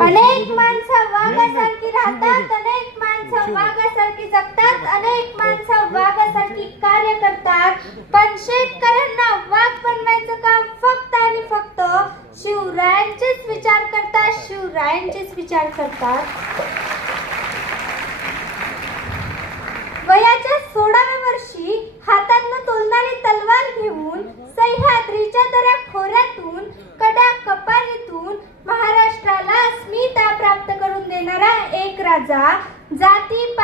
अनेक माणसं वाघासारखी राहतात अनेक माणसं वाघासारखी जगतात अनेक माणसं वाघासारखी कार्य करतात. पण शेतकऱ्यांना वाघ बनवायचं काम फक्त आणि फक्त शिवरायांचेच विचार करतात शिवरायांचेच विचार करतात.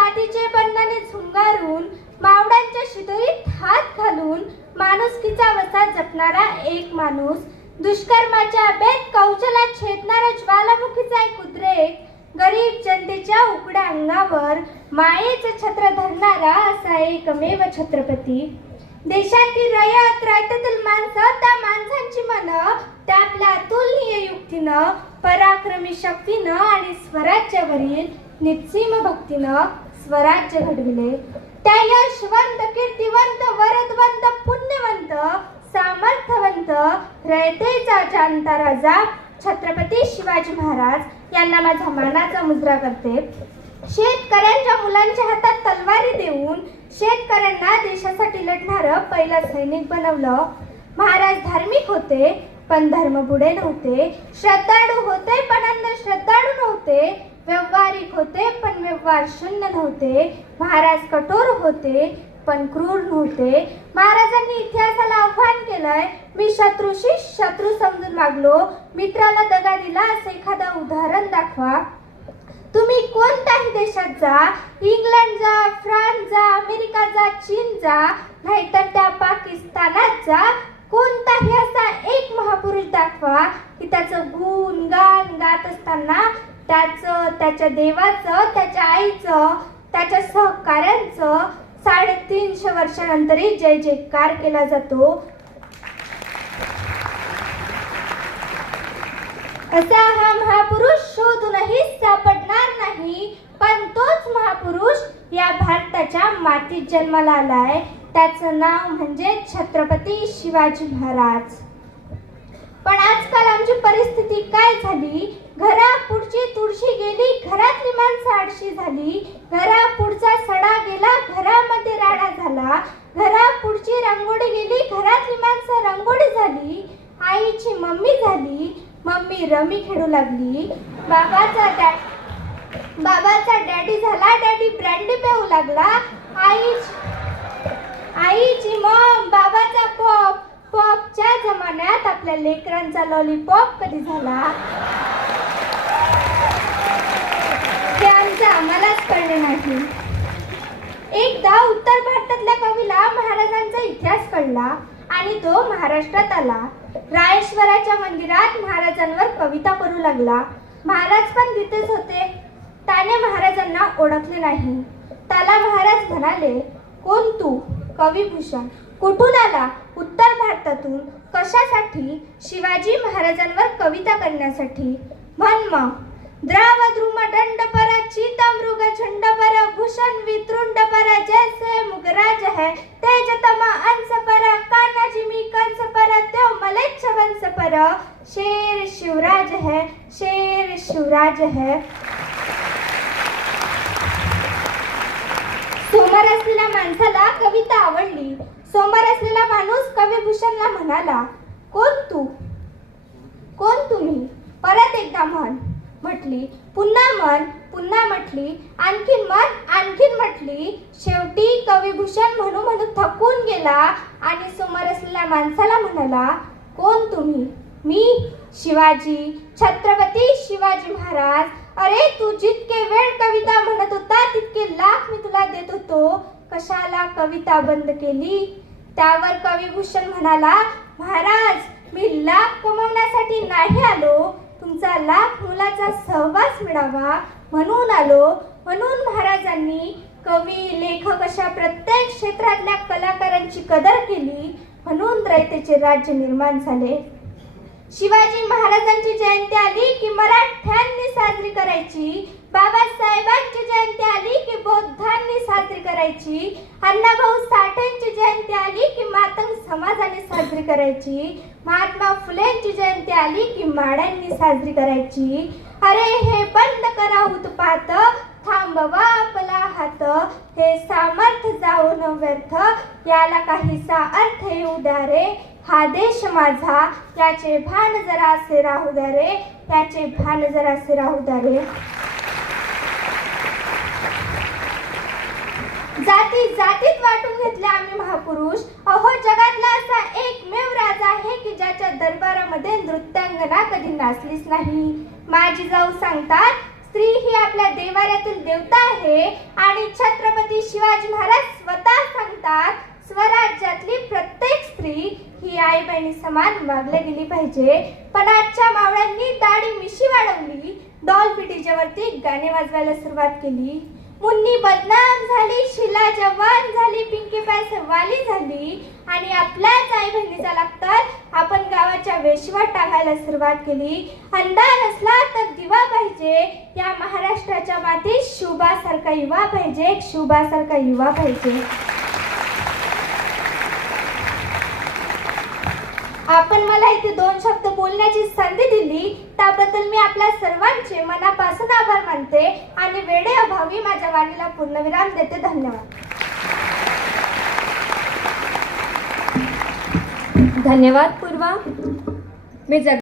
मातीचे बंधने झुंगारून मावळ्यांच्या शिदोरीत हात घालून माणुसकीचा वसा जपणारा एक माणूस दुष्कर्माच्या बेत कौशला छेदणारा ज्वालामुखीचा एक उद्रेक गरीब जनतेच्या उघड्या अंगावर मायेचं छत्र धरणारा असा एकमेव छत्रपती. देशातील रयत रयतातील माणसं त्या माणसांची मन त्या आपल्या अतुलनीय युक्तीनं पराक्रमी शक्तीनं आणि स्वराज्यावरील निस्सीम भक्तीनं स्वराज्य घडविले. त्या यशवंत कीर्तिवंत वरदवंत पुण्यवंत सामर्थ्यवंत रयतेचा जाणता राजा छत्रपती शिवाजी महाराज यांना माझा मानाचा मुजरा करते. शेतकऱ्यांच्या मुलांच्या हातात तलवारी देऊन शेतकऱ्यांना देशासाठी लढणारं पहिलं सैनिक बनवलं. महाराज धार्मिक होते पण धर्म पुढे नव्हते. श्रद्धाळू होते पण अंधश्रद्धाळू नव्हते. व्यवहारिक होते पण व्यवहार शून्य नव्हते. महाराज कठोर होते पण क्रूर नव्हते. महाराजांनी इतिहासाला आव्हान केलंय. मी शत्रूशी शत्रू समजून वागलो. मित्राला दगा दिला असं एखादं उदाहरण दाखवा. तुम्ही कोणत्याही देशात जा. इंग्लंड जा फ्रान्स जा अमेरिका जा चीन जा. नाहीतर त्या पाकिस्तानात जा. कोणताही असा एक महापुरुष दाखवा की त्याचं गुण गान गात असताना त्याच्या देवाचं त्याच्या आईचं त्याच्या सहकाऱ्यांचं साडेतीनशे वर्षानंतरही जय जयकार केला जातो. असा हा महापुरुष शोधूनही सापडणार नाही पण तोच महापुरुष या भारताच्या मातीत जन्माला आलाय. त्याचं नाव म्हणजे छत्रपती शिवाजी महाराज. पण आजकाल आमची परिस्थिती काय झाली? घरापुढची तुळशी गेली घरातली माणसं आडशी झाली. घरा पुढचा सडा गेला घरामध्ये राडा झाला. घरापुढची रांगोळी गेली घरातली माणसं रांगोळी झाली. आईची मम्मी झाली. मम्मी रमी खेळू लागली. बाबाचा डॅ बाबाचा डॅडी झाला डॅडी ब्रँडी पेऊ लागला. आई आईची मम बाबाचा पॉप. पॉपच्या जमान्यात आपल्या लेकरांचा लॉलीपॉप कधी झाला? ते आमचं आम्हालाच कळले नाही. एकदा उत्तर भारतातल्या कवीला महाराजांचा इतिहास कळला आणि तो महाराष्ट्रात आला. रायेश्वराच्या मंदिरात महाराजांवर कविता करू लागला. महाराज पण तिथेच होते. त्याने महाराजांना ओळखले नाही. त्याला महाराज म्हणाले कोण तू? कविभूषण. कुठून आला? उत्तर भारतातून कशासाठी शिवाजी महाराजांवर कविता करण्यासाठी? म्हण मग द्राव द्रुम दंड पर चीता मृग झुंड पर भूषण वितृंड पर जैसे मुगराज है तेज तमा अंश पर कानाजी मी कंस पर त्यो मलेच्छ वंश पर शेर शिवराज है शेर शिवराज है। सोमर असलेल्या माणसाला कविता आवडली. सोमवार असलेला माणूस कविभूषणला म्हणाला कोण तू? कोण तुम्ही? परत एकदा म्हण. म्हटली पुन्हा म्हण पुन्हा म्हटली आणखीन म्हण आणखीन म्हटली. शेवटी कविभूषण म्हणू म्हणू थकून गेला आणि समोर असलेल्या माणसाला म्हणाला कोण तुम्ही? मी? शिवाजी? छत्रपती शिवाजी महाराज? अरे तू जितके वेळ कविता म्हणत होता तितके लाख मी तुला देत होतो. कशाला कविता बंद केली? त्यावर कविभूषण म्हणाला महाराज मी लाभ कमवण्यासाठी नाही आलो. तुमचा लाभ मुलाचा सहवास मिळावा. म्हणून आलो. म्हणून महाराजांनी कवी लेखक अशा प्रत्येक क्षेत्रातल्या कलाकारांची कदर केली. म्हणून रयतेचे राज्य निर्माण झाले. शिवाजी महाराजांची जयंती आली की मराठ्यांनी साजरी करायची. बाबासाहेबांची जयंती आली की बौद्धांनी साजरी करायची. अण्णाभाऊ साठेंची जयंती आली की मातंग समाजाने साजरी करायची. महात्मा फुलेंची जयंती आली की माड्यांनी साजरी करायची. अरे हे बंद करा उत्पात थांबवा आपला हात. हे सामर्थ्य जाऊन व्यर्थ याला काहीसा अर्थ येऊ द्या रे हा देश माझा त्याचे भान जरा असे राहू द्या रे त्याचे भान जरा असे राहू द्या रे जाती जातीत वाटून घेतले आम्ही महापुरुष. अहो जगातला असा एकमेव राजा आहे की ज्याच्या दरबारामध्ये नृत्यांगना कधी नाचलीच नाही. माझी जाऊ सांगतात स्त्री ही आपल्या देवाऱ्यातील देवता आहे आणि छत्रपती शिवाजी महाराज स्वतः सांगतात स्वराज्यातली प्रत्येक स्त्री ही आई बहिणी समान वागल्या गेली पाहिजे. पण आजच्या मावळ्यांनी दाढी मिशी वाढवली डॉल पिटीच्या वरती गाणे वाजवायला सुरुवात केली. मुन्नी बदनाम झाली शिला जवान झाली पिंकी पाय सवाली झाली. आणि आपल्याच आई बहिणीचा लागतात आपण गावाच्या वेशवा टाकायला सुरुवात केली. अंधार असला तर दिवा पाहिजे. या महाराष्ट्राच्या मातीत शुभासारखा युवा पाहिजे एक शुभासारखा युवा पाहिजे. आपण मला इथे दोन शब्द बोलण्याची संधी दिली त्याबद्दल मी आपल्या सर्वांचे मनापासून आभार मानते आणि वेळेअभावी माझ्या वाणीला पूर्णविराम देते. धन्यवाद. धन्यवाद पूर्वा. मी जग